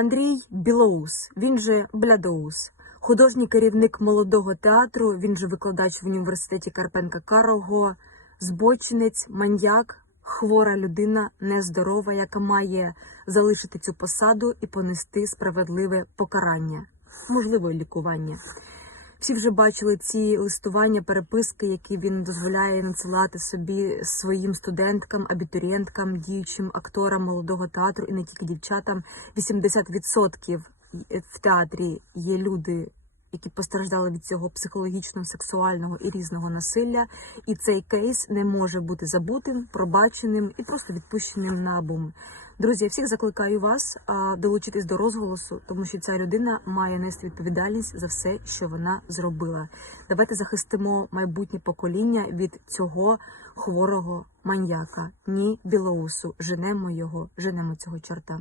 Андрій Білоус, він же Блядоус, художній керівник молодого театру, він же викладач в університеті Карпенка Карого, збочинець, маньяк, хвора людина, нездорова, яка має залишити цю посаду і понести справедливе покарання, можливо, лікування. Всі вже бачили ці листування, переписки, які він дозволяє надсилати собі своїм студенткам, абітурієнткам, діючим акторам молодого театру і не тільки дівчатам. 80% в театрі є люди, які постраждали від цього психологічного, сексуального і різного насилля. І цей кейс не може бути забутим, пробаченим і просто відпущеним на бум. Друзі, я всіх закликаю вас долучитись до розголосу, тому що ця людина має нести відповідальність за все, що вона зробила. Давайте захистимо майбутнє покоління від цього хворого маньяка. Ні, білоусу, женемо його, женемо цього чорта.